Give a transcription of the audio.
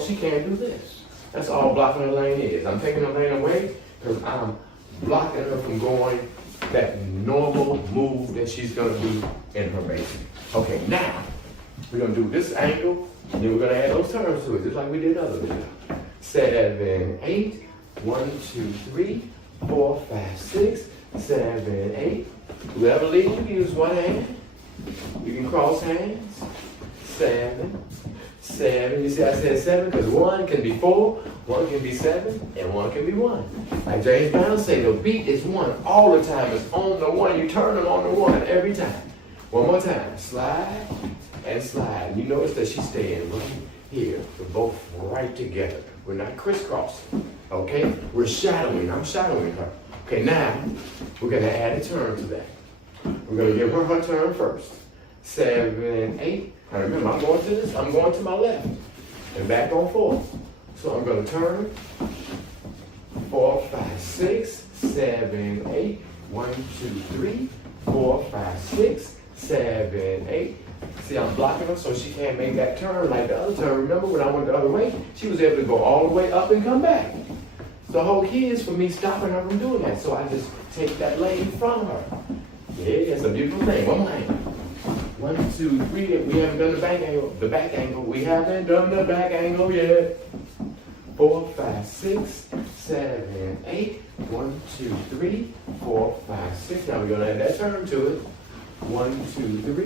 she can't do this. That's all blocking her lane is. I'm taking her lane away because I'm blocking her from going that normal move that she's gonna do in her basic. Okay, now we're gonna do this angle, and then we're gonna add those turns to it, just like we did other videos. 7, 8, 1, 2, 3, 4, 5, 6, 7, 8. Whoever leads, you can use one hand. You can cross hands. 7, 7. You see I said 7 because 1 can be 4, 1 can be 7, and 1 can be 1. Like James Brown say, the beat is 1 all the time. It's on the 1. You turn them on the 1 every time. One more time. Slide and slide. You notice that she's staying right here. We're both right together. We're not crisscrossing. Okay? We're shadowing. I'm shadowing her. Okay, now we're going to add a turn to that. We're going to give her her turn first. 7, 8. Now remember, I'm going to this. I'm going to my left. And back on 4. So I'm going to turn. 4, 5, 6, 7, 8. 1, 2, 3, 4, 5, 6, 7, 8. See, I'm blocking her so she can't make that turn like the other turn. Remember when I went the other way? She was able to go all the way up and come back. The whole key is for me stopping her from doing that. So I just take that lane from her. Yeah, it's a beautiful thing. One more angle. 1, 2, 3. We haven't done the back angle. The back angle. We haven't done the back angle yet. 4, 5, 6, 7, 8. 1, 2, 3, 4, 5, 6. Now we're going to add that turn to it. 1, 2, 3.